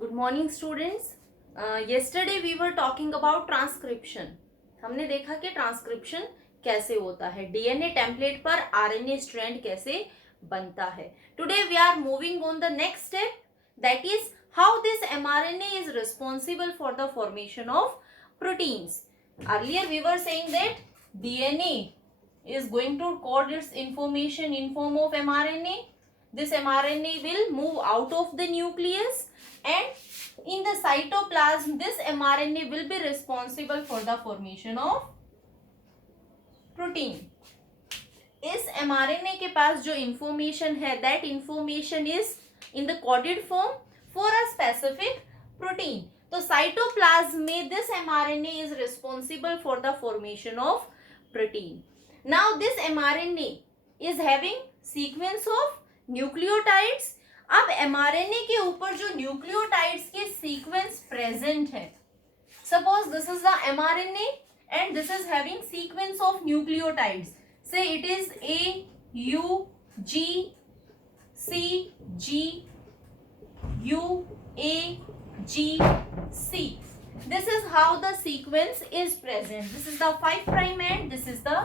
Good morning students. yesterday we were talking about transcription. हमने देखा कि ट्रांसक्रिप्शन कैसे होता है, डीएनए टेम्पलेट पर आरएनए स्ट्रैंड कैसे बनता है. Today we are moving on the next step, that is how this mRNA is responsible for the formation of proteins. Earlier we were saying that DNA is going to code its information in form of mRNA. This mRNA will move out of the nucleus and in the cytoplasm this mRNA will be responsible for the formation of protein. इस mRNA के पास जो information है, that information is in the coded form for a specific protein. तो cytoplasm में this mRNA is responsible for the formation of protein. Now this mRNA is having sequence of nucleotides. अब mRNA के ऊपर जो nucleotides के sequence present है, suppose this is the mRNA and this is having sequence of nucleotides. Say it is A, U, G, C, G, U, A, G, C. This is how the sequence is present. This is the 5 prime end, this is the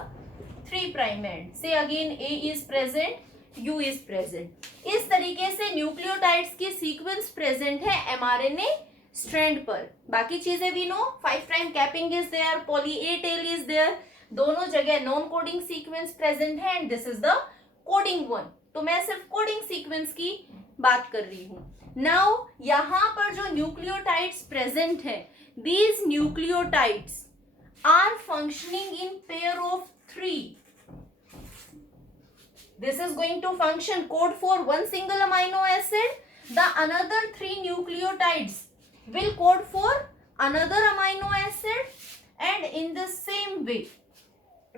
3 prime end. Say again A is present, U is present. इस तरीके से nucleotides की sequence present है mRNA strand पर. बाकी चीजें भी know, 5 prime capping is there, poly A tail is there, दोनों जगह नॉन कोडिंग सीक्वेंस प्रेजेंट है and this is the coding one. तो मैं सिर्फ कोडिंग सीक्वेंस की बात कर रही हूं. नाउ यहां पर जो न्यूक्लियोटाइड्स प्रेजेंट है, these nucleotides are functioning in pair of 3. This is going to function code for one single amino acid. The another 3 nucleotides will code for another amino acid, and in the same way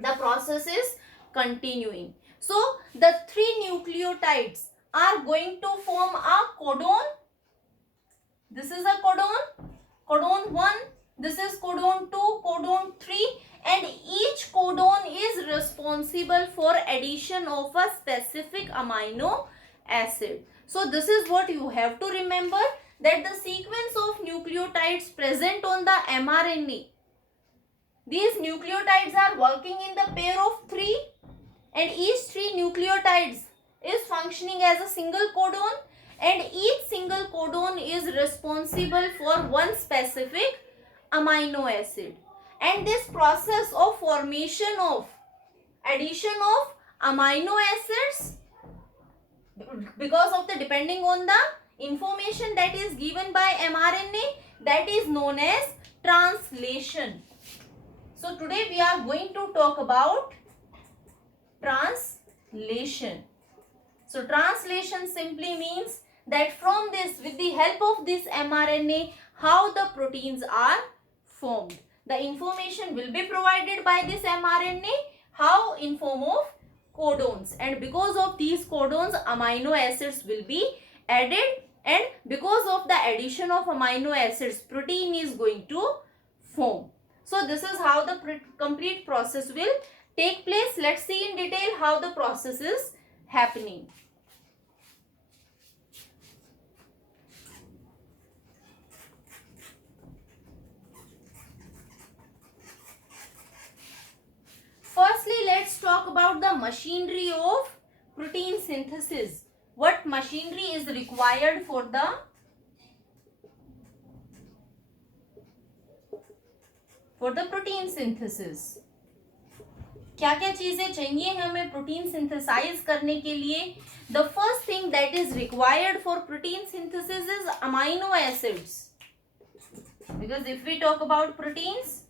the process is continuing. So the 3 nucleotides are going to form a codon. This is a codon, codon 1. This is codon 2, codon 3. And each codon is responsible for addition of a specific amino acid. So this is what you have to remember, that the sequence of nucleotides present on the mRNA, these nucleotides are working in the pair of 3 and each 3 nucleotides is functioning as a single codon and each single codon is responsible for one specific amino acid. And this process of formation of addition of amino acids, because of the depending on the information that is given by mRNA, that is known as translation. So today we are going to talk about translation. So translation simply means that from this, with the help of this mRNA, how the proteins are formed. The information will be provided by this mRNA, how in form of codons, and because of these codons amino acids will be added, and because of the addition of amino acids protein is going to form. So this is how the complete process will take place. Let's see in detail how the process is happening. Firstly, let's talk about the machinery of protein synthesis. What machinery is required for the protein synthesis? क्या क्या चीजें चाहिए हमें protein synthesise करने के लिए? The first thing that is required for protein synthesis is amino acids. Because if we talk about proteins,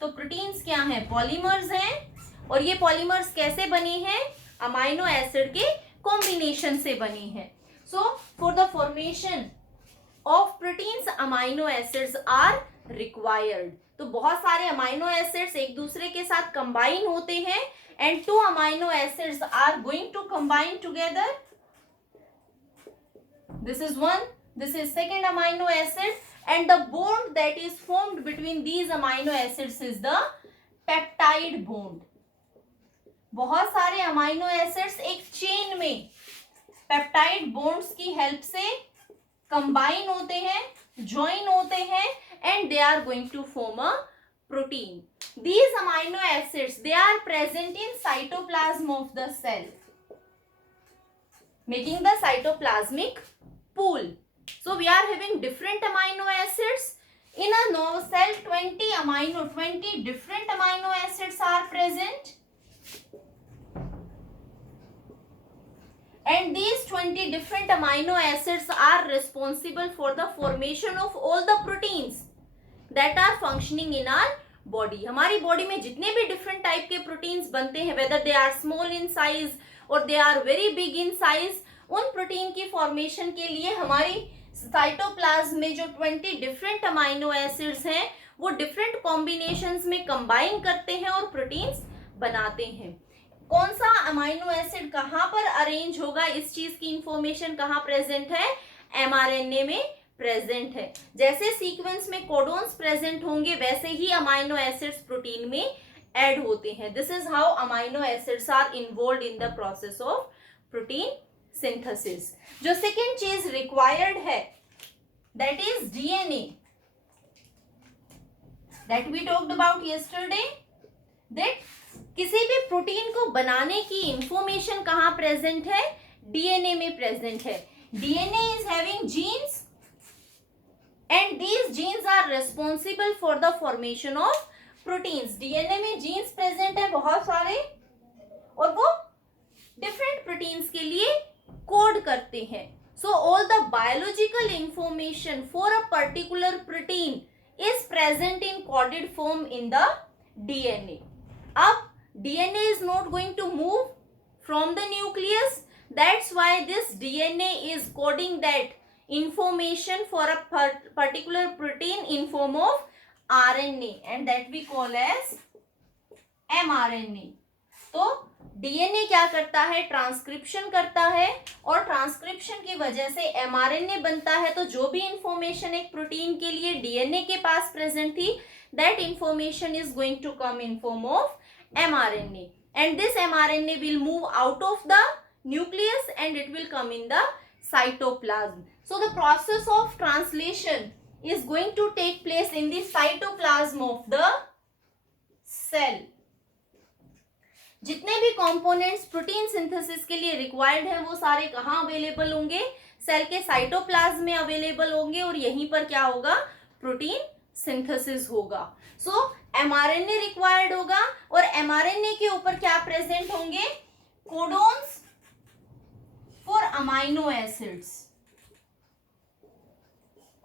तो proteins क्या हैं? पॉलीमर्स हैं. और ये पॉलीमर्स कैसे बने हैं? अमाइनो एसिड के कॉम्बिनेशन से बनी है. So for the formation of proteins amino acids are required. तो बहुत सारे अमाइनो एसिड्स एक दूसरे के साथ कंबाइन होते हैं and 2 amino acids are going to combine together. This is one, this is second amino acid, and the bond that is formed between these amino acids is the peptide bond. बहुत सारे amino acids एक chain में peptide bonds की help से combine होते हैं join होते हैं and they are going to form a protein. These amino acids, they are present in cytoplasm of the cell, making the cytoplasmic pool. So we are having different amino acids in a normal cell. 20 different amino acids are present, and these 20 different amino acids are responsible for the formation of all the proteins that are functioning in our body. हमारी body में जितने भी different type के proteins बनते हैं, whether they are small in size और they are very big in size, उन protein की फॉर्मेशन के लिए हमारी साइटोप्लाज्म में जो 20 डिफरेंट अमाइनो एसिड्स हैं वो डिफरेंट कॉम्बिनेशंस में कंबाइन करते हैं और प्रोटीन्स बनाते हैं. कौन सा अमाइनो एसिड कहाँ पर अरेंज होगा, इस चीज की इंफॉर्मेशन कहाँ प्रेजेंट है, एमआरएनए में प्रेजेंट है. जैसे सीक्वेंस में कोडोन्स प्रेजेंट होंगे वैसे ही अमाइनो एसिड्स प्रोटीन में ऐड होते हैं. This is how amino acids are involve in the process of protein synthesis. जो सेकेंड चीज रिक्वायर्ड है that is DNA, that we talked about yesterday, that किसी भी प्रोटीन को बनाने की इंफॉर्मेशन कहाँ प्रेजेंट है, डीएनए में प्रेजेंट है. DNA is having genes and these genes are responsible for the formation of proteins. DNA में जीन्स प्रेजेंट है बहुत सारे और वो डिफरेंट प्रोटीन्स के लिए कोड करते हैं. So all the biological information for a particular protein is present in coded form in the DNA. अब DNA is not going to move from the nucleus. That's why this DNA is coding that information for a particular protein in form of RNA, and that we call as mRNA. तो DNA क्या करता है, transcription करता है और transcription की वजह से एमआरएनए बनता है. तो जो भी इंफॉर्मेशन एक प्रोटीन के लिए डीएनए के पास प्रेजेंट थी, that information is going to come in form of mRNA, and this mRNA will move out of the nucleus and it will come in the cytoplasm. So the process of translation is going to take place in the cytoplasm of the cell. जितने भी components protein synthesis के लिए required है वो सारे कहाँ available होंगे, cell के साइटोप्लाज्म में अवेलेबल होंगे और यहीं पर क्या होगा, प्रोटीन सिंथेसिस होगा. सो एमआरएनए रिक्वायर्ड होगा और एमआरएनए के ऊपर क्या प्रेजेंट होंगे, codons for amino acids.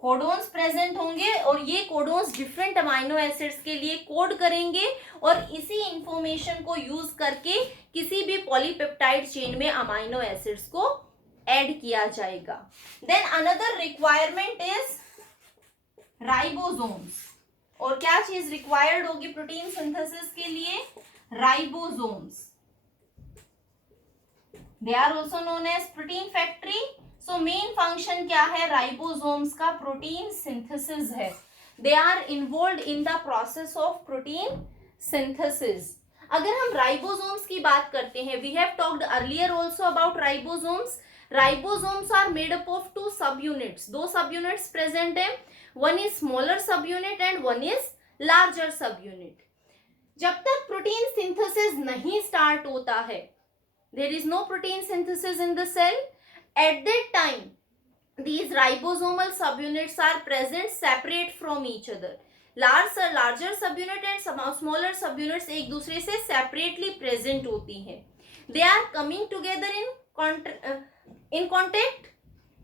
Codons present होंगे और ये कोडोन्स डिफरेंट अमाइनो एसिड्स के लिए कोड करेंगे और इसी इंफॉर्मेशन को यूज करके किसी भी पॉलीपेप्टाइड चेन में अमाइनो एसिड्स को ऐड किया जाएगा. Then another requirement is ribosomes. और क्या चीज रिक्वायर्ड होगी प्रोटीन सिंथेसिस के लिए, ribosomes. They are also known as protein factory. So main function क्या है राइबोसोम्स का, प्रोटीन सिंथेसिस है. They are involve in the process of protein synthesis. अगर हम राइबोसोम्स की बात करते हैं, we have talked earlier also about ribosomes. Ribosomes are made up of two sub units. दो सब यूनिट्स प्रेजेंट है, वन इज स्मॉलर सब unit and one is larger sub unit. जब तक प्रोटीन सिंथेसिस नहीं स्टार्ट होता है, there is no protein synthesis in the cell. At that time, these ribosomal subunits are present separate from each other. Larger subunit and smaller subunits एक दूसरे से separately present होती हैं. They are coming together in contact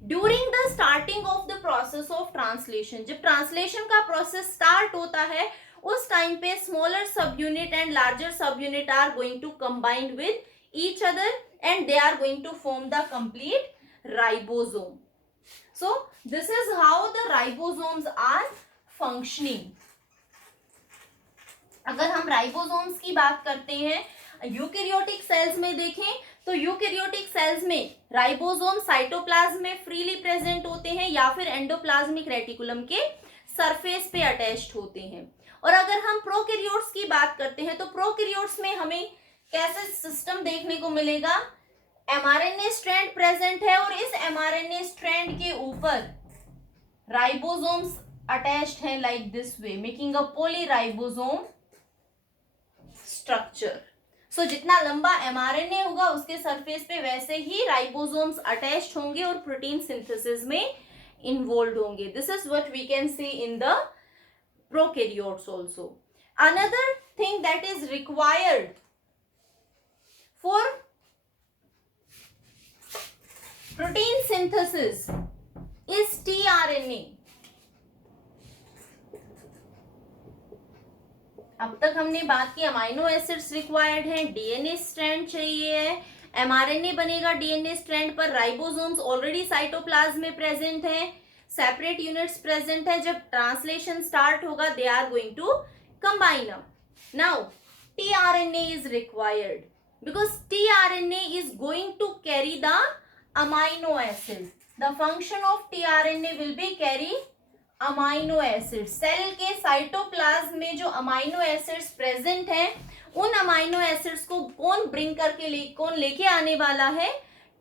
during the starting of the process of translation. जब translation का process start होता है, उस time पे smaller subunit and larger subunit are going to combine with each other and they are going to form the complete ribosome. So this is how the ribosomes are functioning. अगर हम ribosomes की बात करते हैं eukaryotic cells में देखें तो eukaryotic cells में राइबोसोम साइटोप्लाज्म में फ्रीली प्रेजेंट होते हैं या फिर एंडोप्लाज्मिक रेटिकुलम के सरफेस पे अटैच्ड होते हैं. और अगर हम प्रोकैरियोट्स की बात करते हैं तो प्रोकैरियोट्स में हमें कैसे सिस्टम देखने को मिलेगा, एमआरएनए स्ट्रैंड प्रेजेंट है और इस एमआरएनए स्ट्रैंड के ऊपर राइबोसोम्स अटैच्ड हैं like this way, making a polyribosome structure. So जितना लंबा एमआरएनए होगा उसके सरफेस पे वैसे ही राइबोसोम्स अटैच्ड होंगे और प्रोटीन सिंथेसिस में इन्वॉल्व होंगे. This is what we can see in the prokaryotes also. Another thing that is required for protein synthesis is tRNA. अब तक हमने बात की अमाइनो एसिड्स रिक्वायर्ड हैं, डीएनए स्ट्रैंड चाहिए है, एमआरएनए बनेगा डीएनए स्ट्रैंड पर, राइबोसोम्स ऑलरेडी साइटोप्लाज्म में प्रेजेंट हैं, सेपरेट यूनिट्स प्रेजेंट है, जब ट्रांसलेशन स्टार्ट होगा they are going to combine up. Now tRNA is required because tRNA is going to carry the amino acid. The function of tRNA will be carry amino acid. Cell के cytoplasm में जो amino acids present हैं उन amino acids को कौन bring करके कौन लेके आने वाला है?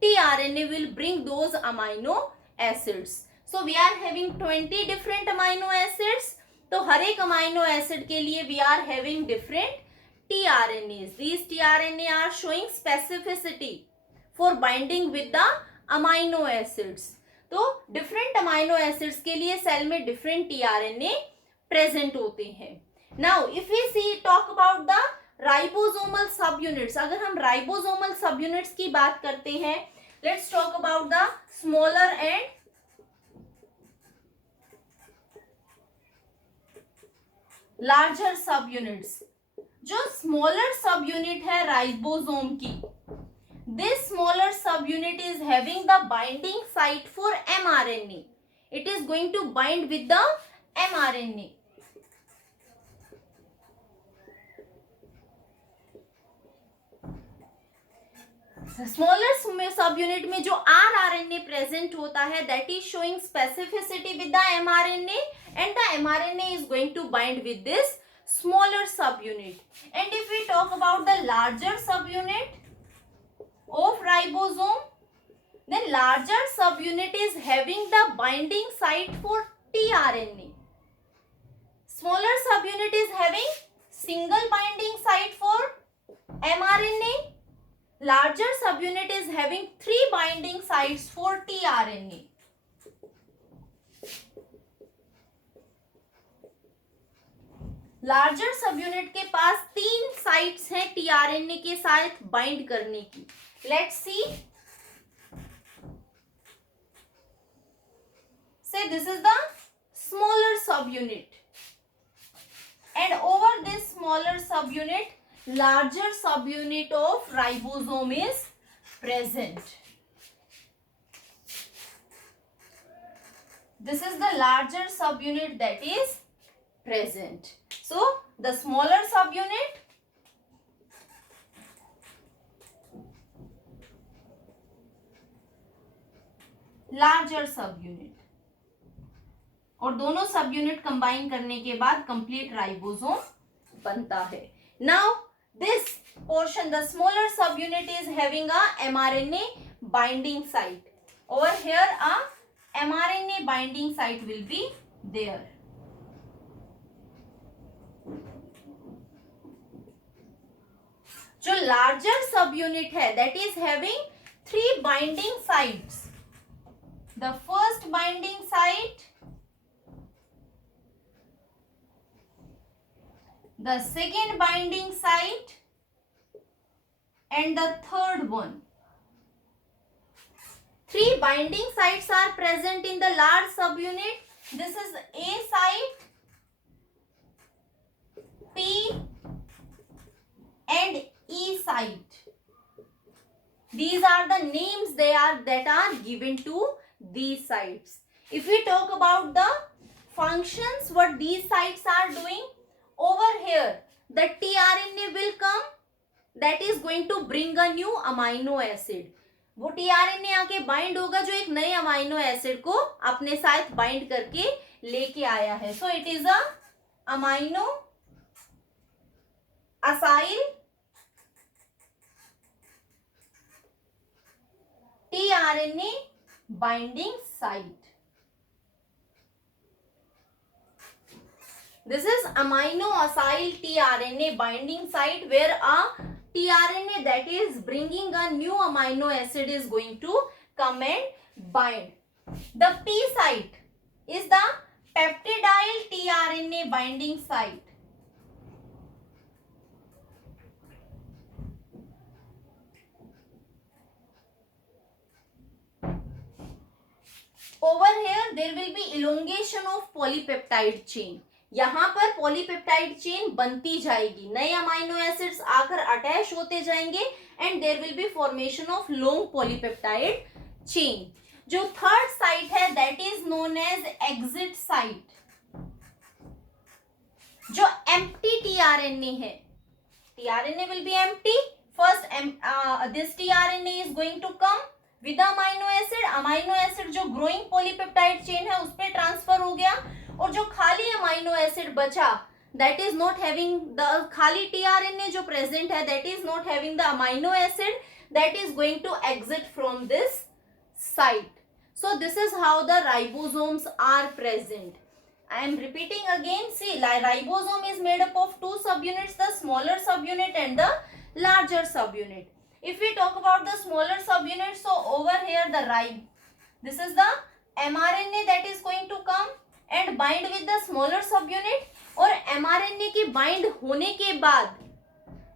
tRNA will bring those amino acids. So we are having 20 different amino acids. तो हर एक अमाइनो एसिड के लिए we are having different tRNAs. These tRNA are showing specificity for binding with the amino acids. तो different amino acids के लिए cell में different tRNA present होते हैं. Now if we see talk about the ribosomal sub units, अगर हम ribosomal sub units की बात करते हैं, let's talk about the smaller and larger sub units. जो स्मॉलर सब यूनिट है राइबोसोम की, this smaller subunit is having the binding site for mRNA. It is going to bind with the mRNA. Smaller subunit में जो rRNA present होता है, that is showing specificity with the mRNA, and the mRNA is going to bind with this smaller subunit. And if we talk about the larger subunit of ribosome, then larger subunit is having the binding site for tRNA. Smaller subunit is having single binding site for mRNA. Larger subunit is having 3 binding sites for tRNA. Larger subunit के पास 3 sites हैं tRNA के साथ bind करने की. Let's see. Say this is the smaller subunit, and over this smaller subunit, larger subunit of ribosome is present. This is the larger subunit that is present. So the smaller subunit, larger subunit, और दोनों सब unit combine करने के बाद complete ribosome बनता है. Now this portion, the smaller सब unit is having a mRNA binding site. Over here a mRNA binding site will be there. जो लार्जर सब यूनिट है that is having 3 binding sites. The first binding site, the second binding site, and the third one. 3 binding sites are present in the large subunit. This is A site, P and E site. These are the names that are given to these sites. If we talk about the functions, what these sites are doing, over here the tRNA will come, that is going to bring a new amino acid. वो tRNA आके bind होगा जो एक नए amino acid को अपने साथ bind करके लेके आया है. So it is a amino acyl tRNA binding site. This is amino acyl tRNA binding site where a tRNA that is bringing a new amino acid is going to come and bind. The P site is the peptidyl tRNA binding site. Over here there will be elongation of polypeptide chain. यहाँ पर polypeptide chain बनती जाएगी, नए amino acids आकर attach होते जाएंगे and there will be formation of long polypeptide chain. जो third site है that is known as exit site. जो एम्प्टी टीआरएनए है, tRNA will be empty. First this tRNA is going to come with amino acid. Amino acid जो growing polypeptide chain है उस पर transfer हो गया, और जो खाली अमाइनो एसिड बचा that is not having the, खाली टीआरएनए जो प्रेजेंट है that is not having the amino acid, that is going to exit from this site. So this is how the ribosomes are present. I am repeating again. See, ribosome is made up of two subunits, the smaller subunit and the larger subunit. If we talk about the smaller subunit, so over here the this is the mRNA that is going to come and bind with the smaller subunit, और mRNA की bind होने के बाद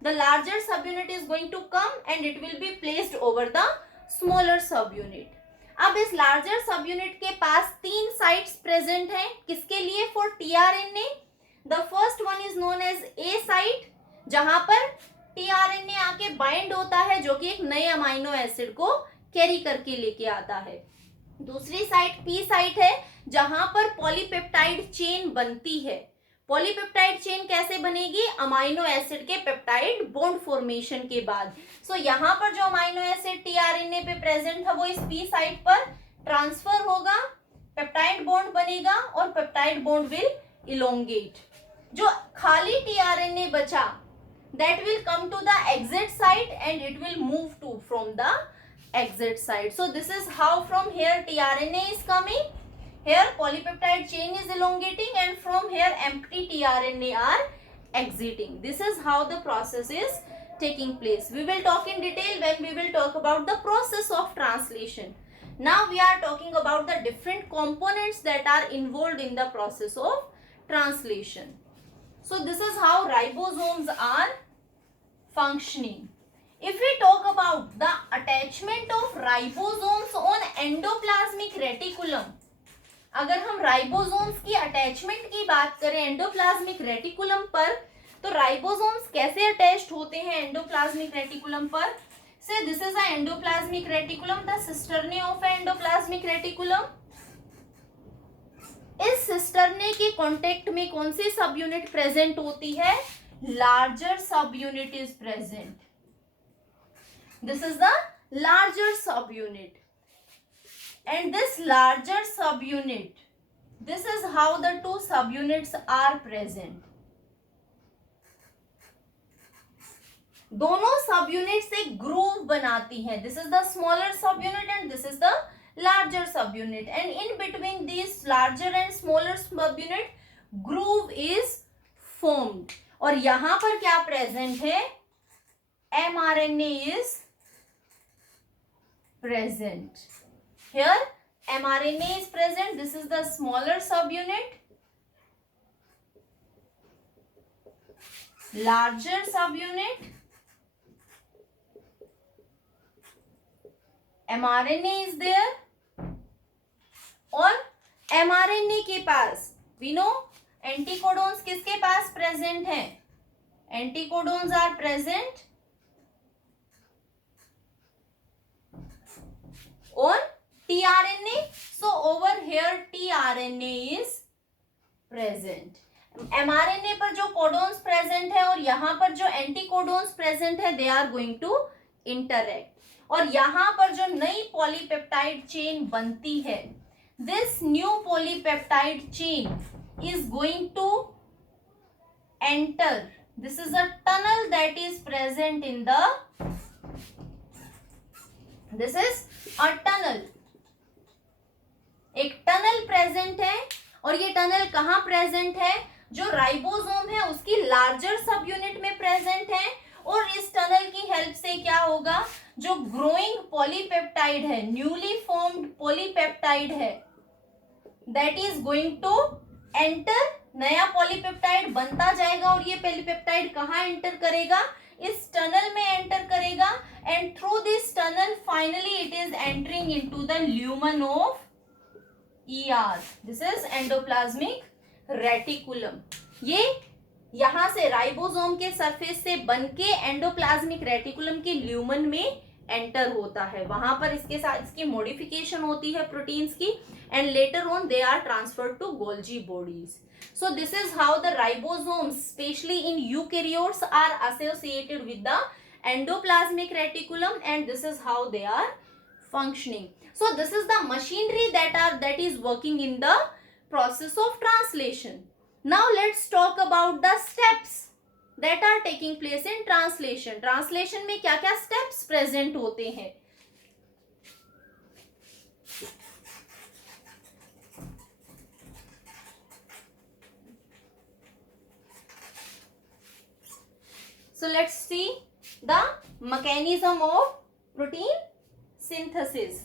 the larger subunit is going to come and it will be placed over the smaller subunit. अब इस larger sub unit के पास तीन sites present हैं. किसके लिए? For tRNA. The first one is known as A site, जहां पर tRNA आके बाइंड होता है, जो कि एक नए अमाइनो एसिड को कैरी करके लेके आता है. दूसरी साइट पी साइट है, जहां पर पॉलीपेप्टाइड चेन बनती है. पॉलीपेप्टाइड चेन कैसे बनेगी? अमाइनो एसिड के पेप्टाइड बॉन्ड फॉर्मेशन के बाद. सो यहाँ पर जो अमाइनो एसिड टीआरएनए पे प्रेजेंट था वो इस पी साइट पर ट्रांसफर होगा, पेप्टाइड बॉन्ड बनेगा और पेप्टाइड बॉन्ड विल इलोंगेट. जो खाली टीआरएनए बचा that will come to the exit site and it will move to from the exit site. So this is how from here tRNA is coming. Here polypeptide chain is elongating and from here empty tRNA are exiting. This is how the process is taking place. We will talk in detail when we will talk about the process of translation. Now we are talking about the different components that are involved in the process of translation. So this is how ribosomes are functioning. If we talk about the attachment of ribosomes on endoplasmic reticulum, अगर हम ribosomes की attachment की बात करें endoplasmic reticulum पर, तो ribosomes कैसे attached होते हैं एंडोप्लाज्मिक रेटिकुलम पर? से this is a endoplasmic reticulum, the cisternae of endoplasmic reticulum. इस सिस्टर्ने के कांटेक्ट में कौन सी सब यूनिट प्रेजेंट होती है? Larger sub unit is present. This is the larger sub unit. And this larger subunit, this is how the two subunits are present. दोनों subunits एक groove बनाती हैं. This is the smaller subunit and this is the larger subunit. And in between these larger and smaller subunit, groove is formed. और यहाँ पर क्या present है? mRNA is present. Here mRNA is present. This is the smaller subunit. Larger subunit. mRNA is there. और mRNA के पास we know एंटीकोडोन्स किसके पास प्रेजेंट है? Anticodons are present on tRNA. So over here tRNA is present. mRNA पर जो codons present है और यहाँ पर जो एंटीकोडोन्स प्रेजेंट है they are going to interact. और यहाँ पर जो नई पॉलीपेप्टाइड चेन बनती है, this new polypeptide chain is going to enter. This is a tunnel that is present in the, this is a tunnel. एक टनल प्रेजेंट है और ये टनल कहाँ प्रेजेंट है? जो राइबोसोम है उसकी लार्जर सब यूनिट में प्रेजेंट है, और इस टनल की हेल्प से क्या होगा, जो ग्रोइंग पॉलीपेप्टाइड है, न्यूली फॉर्म्ड पॉलीपेप्टाइड है, that is going to enter, नया पॉलीपेप्टाइड बनता जाएगा और ये पॉलीपेप्टाइड कहाँ एंटर करेगा, इस टनल में एंटर करेगा, and through this tunnel finally it is entering into the lumen of ER. This is endoplasmic reticulum. ये यहां से राइबोसोम के सरफेस से बनके एंडोप्लाज्मिक रेटिकुलम के ल्यूमन में एंटर होता है. वहां पर इसके साथ इसकी मॉडिफिकेशन होती है प्रोटीन्स की, and later on they are transferred to Golgi bodies. So this is how the ribosomes, especially in eukaryotes, are associated with the endoplasmic reticulum, and this is how they are functioning. So this is the machinery that is working in the process of translation. Now let's talk about the steps that are taking place in translation. Translation में क्या क्या steps present होते हैं? So let's see the mechanism of protein synthesis.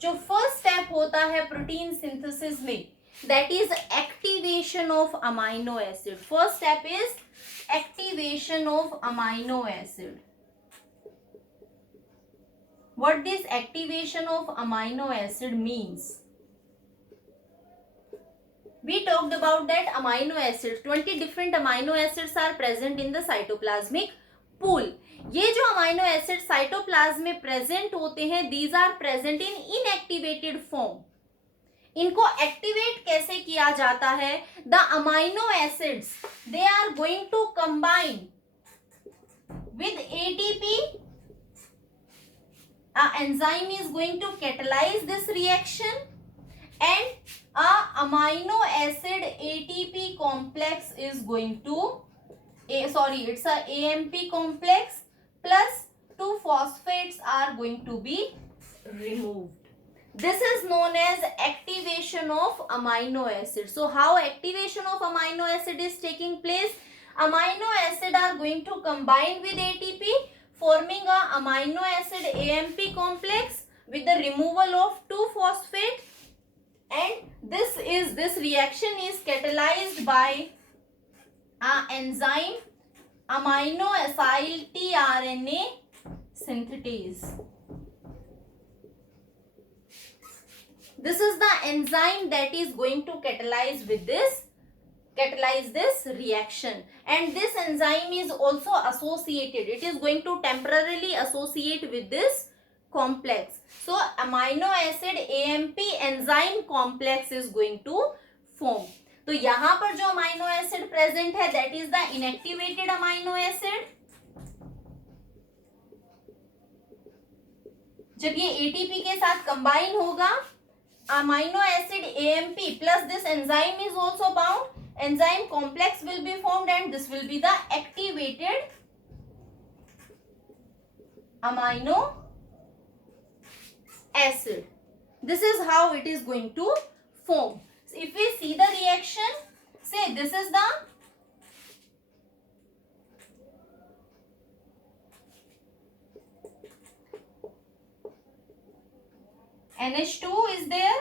जो first step होता है protein synthesis में, that is activation of amino acid. First step is activation of amino acid. What this activation of amino acid means? We talked about that amino acids, 20 different amino acids are present in the cytoplasmic pool. ये जो amino acids cytoplasm में present होते हैं, these are present in inactivated form. इनको activate कैसे किया जाता है? The amino acids, they are going to combine with ATP. A enzyme is going to catalyze this reaction, and a amino acid ATP complex is going to it's a AMP complex plus 2 phosphates are going to be removed. This is known as activation of amino acid. So how activation of amino acid is taking place? Amino acid are going to combine with ATP, forming a amino acid AMP complex with the removal of 2 phosphate, and this reaction is catalyzed by a enzyme amino acyl tRNA synthetase. This is the enzyme that is going to catalyze this reaction, and this enzyme is also associated, it is going to temporarily associate with this complex. So amino acid AMP enzyme complex is going to form. तो यहाँ पर जो amino acid present है, that is the inactivated amino acid. जब ये ATP के साथ combine होगा, amino acid AMP plus this enzyme is also bound, enzyme complex will be formed, and this will be the activated amino acid. This is how it is going to form. So if we see the reaction, say this is the NH2 is there,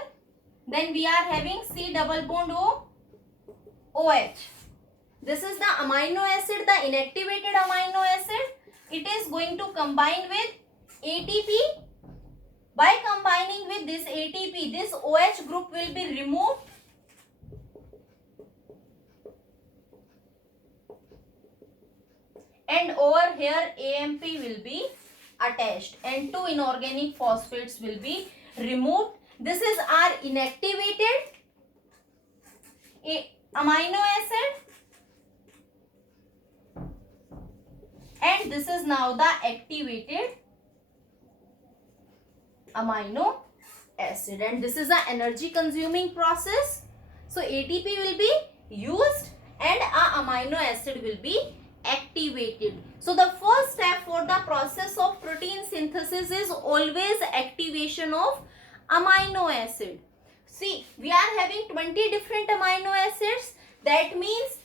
then we are having C double bond O, OH. This is the amino acid, the inactivated amino acid. It is going to combine with ATP. By combining with this ATP, this OH group will be removed, and over here AMP will be attached, and 2 inorganic phosphates will be removed. This is our inactivated amino acid, and this is now the activated amino acid, and this is an energy consuming process. So ATP will be used and a amino acid will be activated. So the first step for the process of protein synthesis is always activation of amino acid. See, we are having 20 different amino acids. That means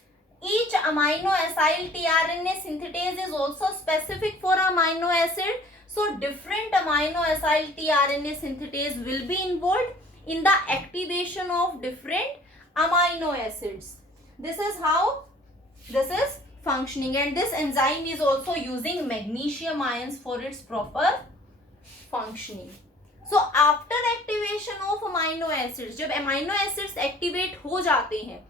each amino acyl tRNA synthetase is also specific for amino acid. So different amino acyl tRNA synthetase will be involved in the activation of different amino acids. This is how this is functioning, and this enzyme is also using magnesium ions for its proper functioning. So after activation of amino acids, जब amino acids activate हो जाते हैं,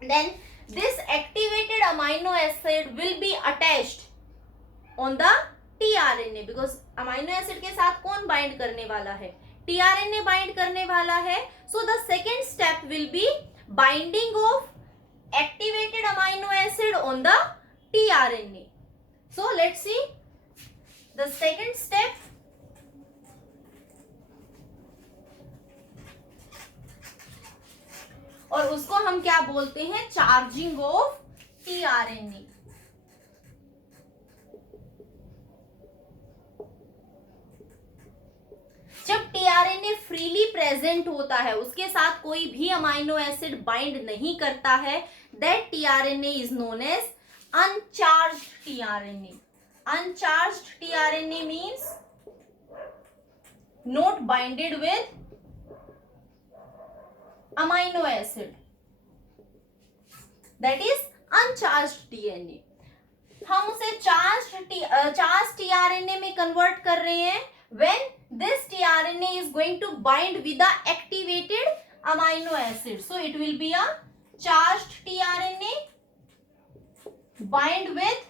then this activated amino acid will be attached on the tRNA, because amino acid के साथ कौन bind करने वाला है? tRNA bind करने वाला है. So the second step will be binding of activated amino acid on the tRNA. So let's see the second step. और उसको हम क्या बोलते हैं? Charging of tRNA. जब tRNA फ्रीली प्रेजेंट होता है, उसके साथ कोई भी अमाइनो एसिड बाइंड नहीं करता है, that tRNA is known as uncharged tRNA. Uncharged tRNA means not binded with amino acid, that is uncharged DNA. हम उसे चार्ज tRNA में कन्वर्ट कर रहे हैं when this tRNA is going to bind with the activated amino acid. So it will be a charged tRNA bind with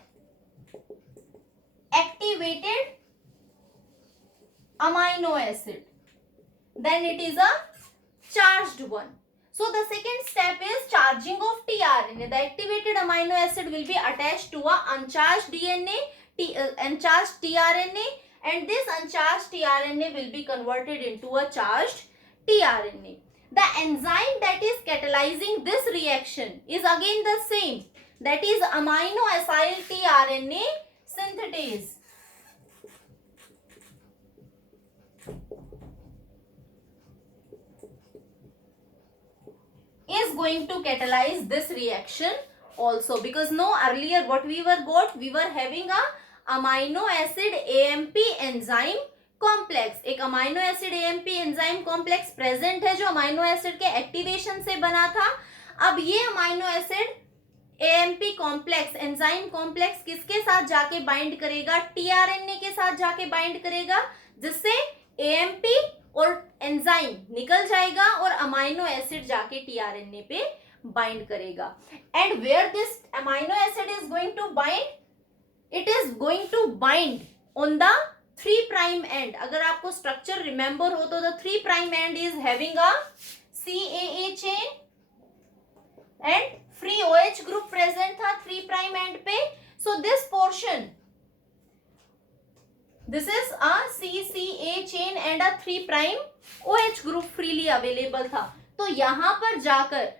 activated amino acid, then it is a charged one. So the second step is charging of tRNA. The activated amino acid will be attached to a uncharged DNA, uncharged tRNA, and this uncharged tRNA will be converted into a charged tRNA. The enzyme that is catalyzing this reaction is again the same, that is amino acyl tRNA synthetase. Is going to catalyze this reaction also, because no, earlier what we were having a amino acid AMP enzyme complex. एक amino acid AMP enzyme complex present है जो amino acid के activation से बना था. अब ये amino acid AMP complex enzyme complex किसके साथ जाके बाइंड करेगा? tRNA के साथ जाके बाइंड करेगा, जिससे AMP और एंजाइम निकल जाएगा और अमाइनो एसिड जाके tRNA पे बाइंड करेगा. And where this amino acid is going to bind? It is going to bind on the 3' end. अगर आपको स्ट्रक्चर रिमेंबर हो तो the 3' end is having a CAA chain and free OH group present था 3' end पे. So this portion, this is a CCA chain and a 3' OH group freely available था. तो यहाँ पर जाकर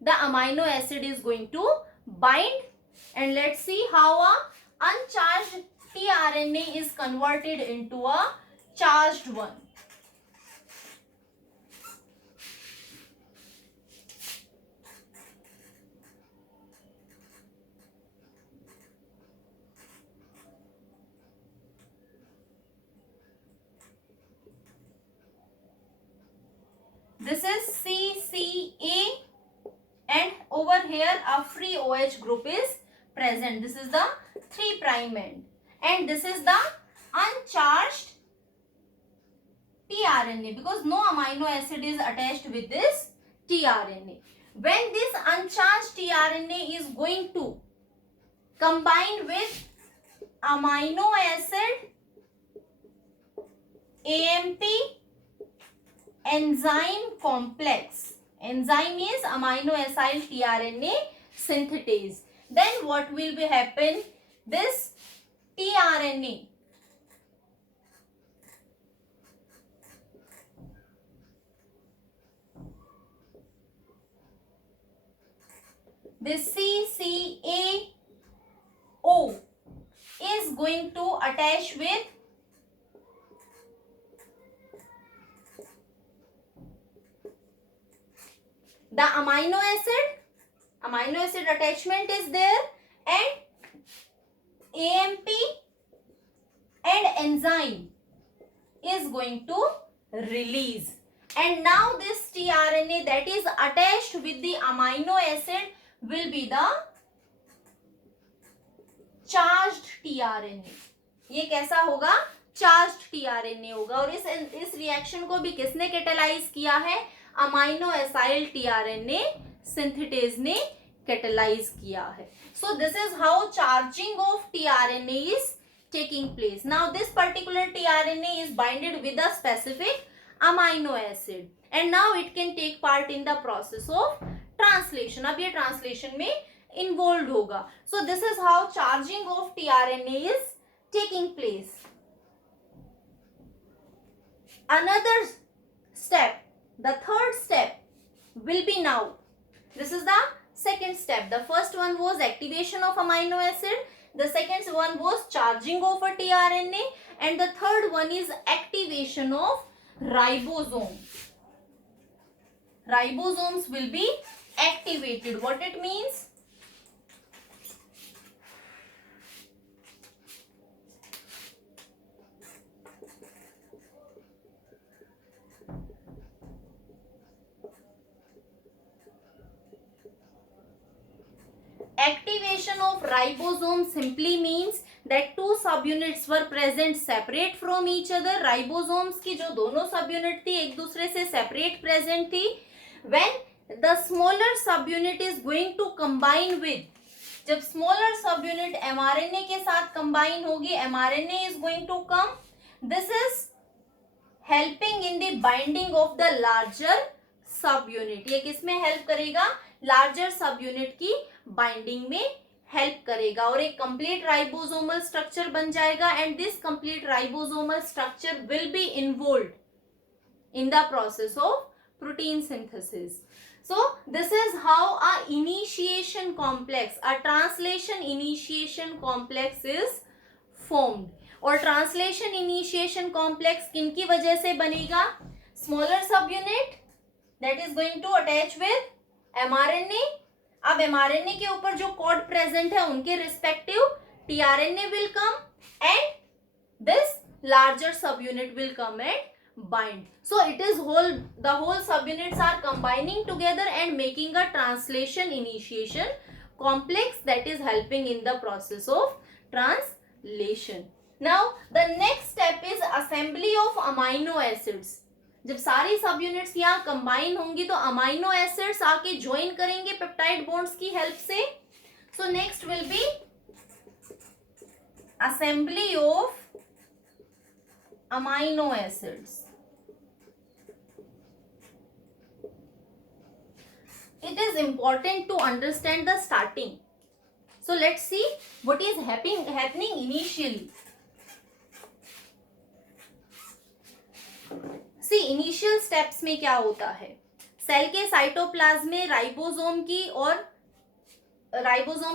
the amino acid is going to bind, and let's see how a uncharged tRNA is converted into a charged one. This is CCA, and over here a free OH group is present. This is the 3' end, and this is the uncharged tRNA, because no amino acid is attached with this tRNA. When this uncharged tRNA is going to combine with amino acid AMP enzyme complex, enzyme is amino acyl tRNA synthetase, then what will be happen? This tRNA this CCA O is going to attach with the amino acid attachment is there, and AMP and enzyme is going to release, and now this tRNA that is attached with the amino acid will be the charged tRNA. ये कैसा होगा? Charged tRNA होगा। और इस reaction को भी किसने catalyse किया है? अमाइनो एसाइल टीआरएनए सिंथेटेज ने कैटेलाइज किया है। सो this is how charging of tRNA is taking place. Now this particular tRNA is binded with a specific amino acid and now it can take part in the process of translation. अब ये translation में involved होगा. So this is how charging of tRNA is taking place. Another step, the third step will be now. This is the second step. The first one was activation of amino acid. The second one was charging of a tRNA, and the third one is activation of ribosome. Ribosomes will be activated. What it means? Activation of ribosome simply means that two subunits were present separate from each other. Ribosomes की जो दोनों subunit थी एक दूसरे से separate present थी. When the smaller subunit is going to combine with, जब smaller subunit mRNA के साथ combine होगी, mRNA is going to come. This is helping in the binding of the larger subunit. ये किसमें help करेगा? Larger subunit की binding में help करेगा और एक कंप्लीट राइबोसोमल स्ट्रक्चर बन जाएगा and this complete ribosomal structure will be involved in the process of protein synthesis. So this is how a initiation complex, a translation initiation complex is formed. और translation initiation complex किनकी वजह से बनेगा? Smaller सब unit that is going to attach with mRNA. अब mRNA के ऊपर जो कोड प्रेजेंट है उनके respective tRNA will come and this larger sub unit will come and bind. So it is the whole subunits are combining together and making a translation initiation complex that is helping in the process of translation. Now the next step is assembly of amino acids. जब सारी सब units यहाँ combine होंगी तो amino acids आके join करेंगे peptide bonds की help से. So next will be assembly of amino acids. It is important to understand the starting. So let's see what is happening initially. See initial steps में क्या होता है? Cell के cytoplasm में ribosome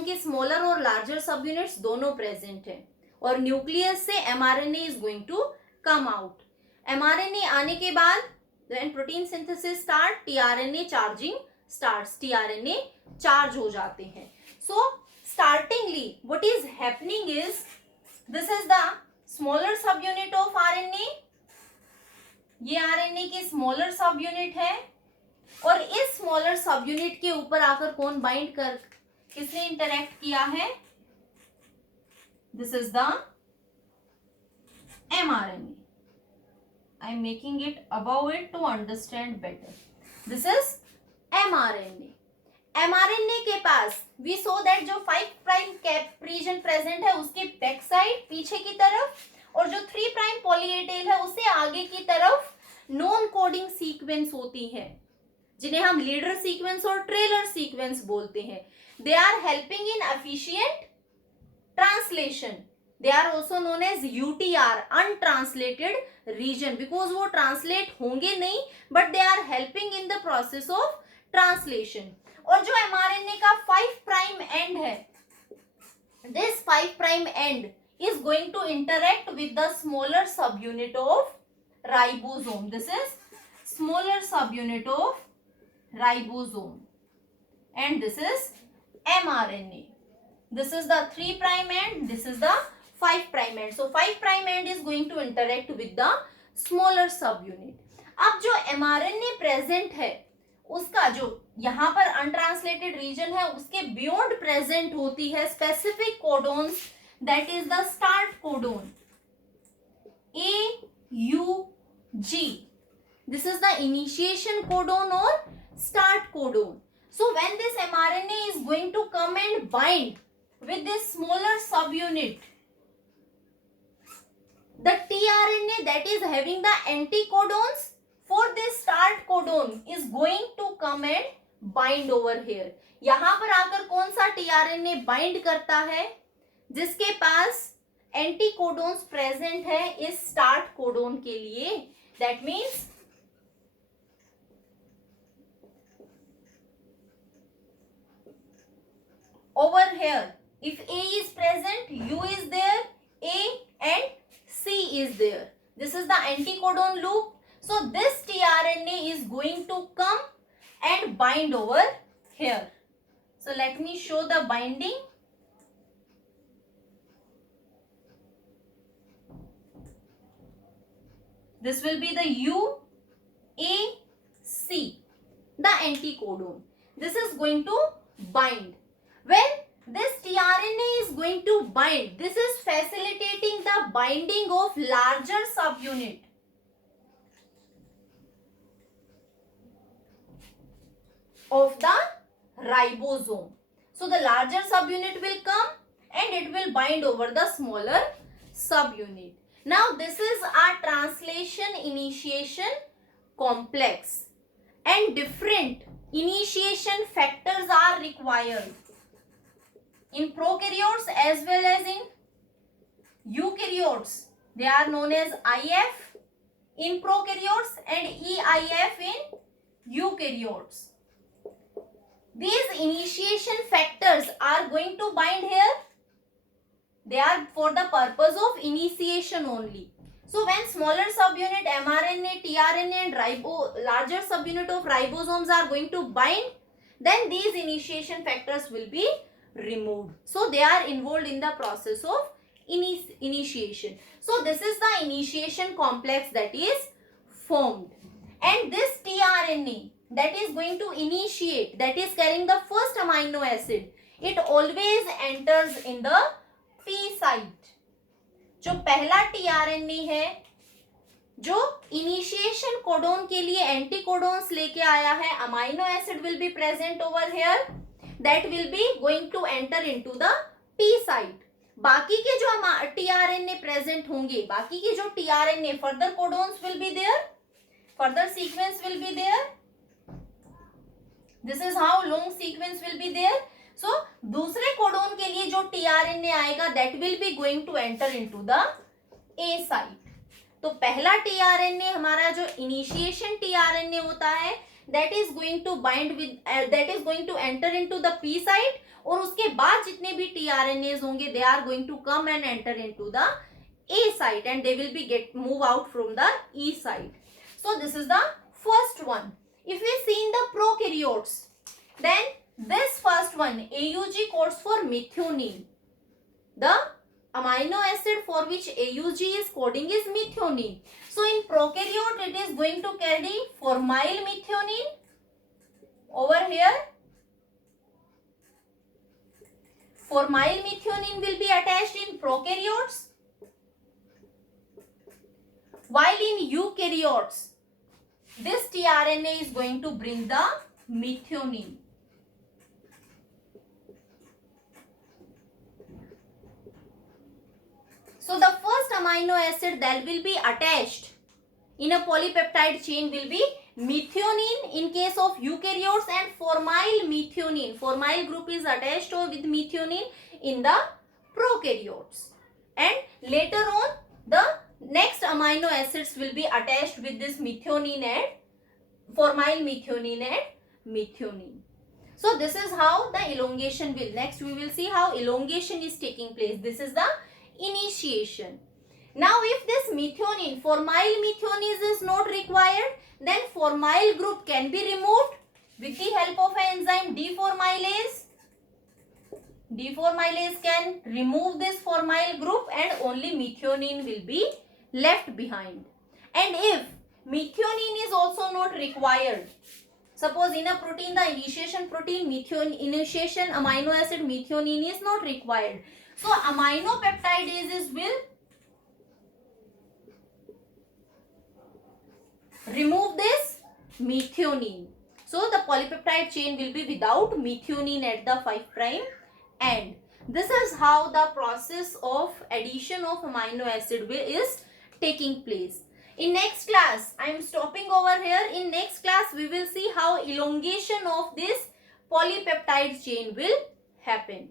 की smaller और लार्जर सब यूनिट्स दोनों present हैं और न्यूक्लियस से mRNA is going to come out. MRNA आने के बाद when protein synthesis start, tRNA charging starts, tRNA charge हो जाते हैं. So startingly what is happening is this is the smaller सब यूनिट ऑफ आरएनए. ये आरएनए की स्मॉलर सब यूनिट है और इस स्मॉलर सब यूनिट के ऊपर आकर कौन बाइंड कर किसने इंटरेक्ट किया है? This is the mRNA. I am making it above it to understand better. This is mRNA. mRNA के पास वी सो दैट जो 5 प्राइम कैप रीजन प्रेजेंट है उसके बैक साइड पीछे की तरफ और जो 3 प्राइम पॉली ए टेल है उससे आगे की तरफ नॉन कोडिंग सीक्वेंस होती है जिन्हें हम लीडर सीक्वेंस और ट्रेलर सीक्वेंस बोलते हैं. They are helping in efficient translation. They are also known as UTR, untranslated region, because वो ट्रांसलेट होंगे नहीं but they are helping in the process of translation. और जो एमआरएनए का 5 प्राइम एंड है this 5 prime end is going to interact with the smaller subunit of ribosome. This is smaller subunit of ribosome, and this is mRNA. This is the 3 prime end, this is the 5 prime end. So 5 prime end is going to interact with the smaller subunit. अब जो mRNA present है उसका जो यहाँ पर untranslated region है उसके beyond present होती है specific codons, that is the start codon AUG. This is the initiation codon or start codon. So when this mRNA is going to come and bind with this smaller subunit, the tRNA that is having the anticodons for this start codon is going to come and bind over here. यहां पर आकर कौन सा tRNA bind करता है? जिसके पास एंटीकोडोन्स present है इस स्टार्ट कोडोन के लिए. That means over here if A is present, U is there, A and C is there. This is the anticodon loop. So this tRNA is going to come and bind over here. So let me show the binding. This will be the UAC, the anticodon. This is going to bind. When this tRNA is going to bind, this is facilitating the binding of larger subunit. Of the ribosome. So the larger subunit will come and it will bind over the smaller subunit. Now this is our translation initiation complex, and different initiation factors are required in prokaryotes as well as in eukaryotes. They are known as IF in prokaryotes and EIF in eukaryotes. These initiation factors are going to bind here. They are for the purpose of initiation only. So when smaller subunit mRNA, tRNA and larger subunit of ribosomes are going to bind, then these initiation factors will be removed. So they are involved in the process of initiation. So this is the initiation complex that is formed, and this tRNA that is going to initiate, that is carrying the first amino acid, it always enters in the P site. जो पहला tRNA है जो initiation codon के लिए एंटीकोडोन्स लेके आया है, amino acid will be present over here, that will be going to enter into the P site. बाकी के जो tRNA प्रेजेंट होंगे, बाकी के जो tRNA further codons will be there, further sequence will be there. This is how long sequence will be there. So दूसरे codon के लिए जो tRNA आएगा that will be going to enter into the A site. तो पहला tRNA हमारा जो initiation tRNA होता है that is going to bind with, that is going to enter into the P site, और उसके बाद जितने भी tRNAs होंगे they are going to come and enter into the A site and they will be get move out from the E site. So this is the first one. If we see in the prokaryotes, then this first one AUG codes for methionine. The amino acid for which AUG is coding is methionine. So in prokaryote it is going to carry formyl methionine over here. Formyl methionine will be attached in prokaryotes, while in eukaryotes this tRNA is going to bring the methionine. So the first amino acid that will be attached in a polypeptide chain will be methionine in case of eukaryotes, and formyl methionine. Formyl group is attached with methionine in the prokaryotes, and later on the next amino acids will be attached with this methionine and formyl methionine and methionine. So this is how the elongation will. Next we will see how elongation is taking place. This is the initiation. Now if this methionine, formyl methionine is not required, then formyl group can be removed with the help of an enzyme deformylase. Deformylase can remove this formyl group and only methionine will be left behind. And if methionine is also not required, suppose in a protein, the initiation protein, initiation amino acid methionine is not required. So aminopeptidases will remove this methionine. So the polypeptide chain will be without methionine at the 5 prime, and this is how the process of addition of amino acid is taking place. In next class, I am stopping over here. In next class, we will see how elongation of this polypeptide chain will happen.